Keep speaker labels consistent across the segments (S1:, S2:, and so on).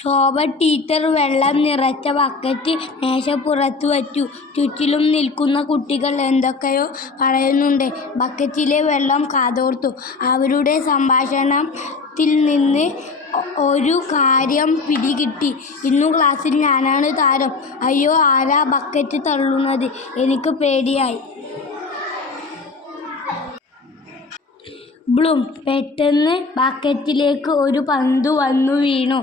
S1: ശോഭ teacher വെള്ളം നിറച്ച bucket മേശപ്പുറത്ത് വച്ചു. ചുറ്റിലും നിൽക്കുന്ന കുട്ടികൾ എന്തൊക്കെയോ പറയുന്നുണ്ട്. ബക്കറ്റിലെ വെള്ളം കാതോർത്തു. അവരുടെ സംഭാഷണത്തിൽ നിന്ന് ഒരു കാര്യം പിടികിട്ടി. "ഇന്നു ക്ലാസ്സിൽ ഞാനാണ് താരം. അയ്യോ ആരാ ബക്കറ്റ് തള്ളുന്നത്? " എനിക്ക് പേടിയായി. ബ്ലൂം പെട്ടെന്ന് ബക്കറ്റിലേക്ക് ഒരു പന്ത് വന്നു വീണു.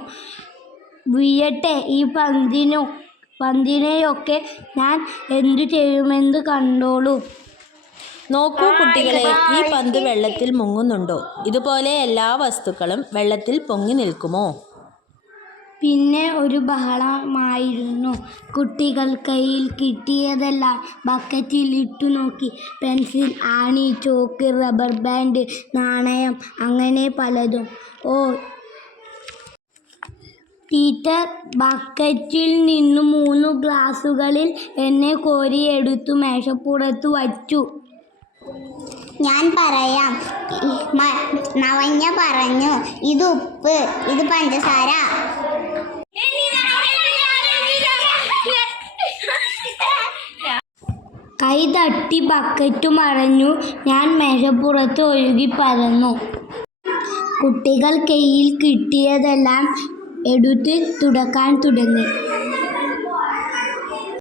S1: വീഴട്ടെ, ഈ പന്തിനു പന്തിനെയൊക്കെ ഞാൻ എന്തു ചെയ്യുമെന്ന് കണ്ടോളൂ.
S2: നോക്കൂ കുട്ടികളെ ഈ പന്ത് വെള്ളത്തിൽ മുങ്ങുന്നുണ്ടോ? ഇതുപോലെ എല്ലാ വസ്തുക്കളും വെള്ളത്തിൽ പൊങ്ങി നിൽക്കുമോ?
S1: പിന്നെ ഒരു ബഹളമായിരുന്നു. കുട്ടികൾ കയ്യിൽ കിട്ടിയതെല്ലാം ബക്കറ്റിൽ ഇട്ടു നോക്കി പെൻസിൽ, ആണി, ചോക്ക്, റബ്ബർ ബാൻഡ്, നാണയം അങ്ങനെ പലതും. "ഓ. ടീച്ചർ ബക്കറ്റിൽ നിന്നും മൂന്ന് ഗ്ലാസുകളിൽ എന്നെ കോരിയെടുത്തു മേശപ്പുറത്ത് വച്ചു.
S3: ഞാൻ പറയാം. നവഞ്ഞ പറഞ്ഞു. "ഇത് ഉപ്പ്. ഇത് പഞ്ചസാര.
S1: കൈ തട്ടി ബക്കറ്റ് മറഞ്ഞു ഞാൻ മേശപ്പുറത്ത് ഒഴുകി പറന്നു കുട്ടികൾ കയ്യിൽ കിട്ടിയതെല്ലാം എടുത്ത് തുടക്കാൻ തുടങ്ങി.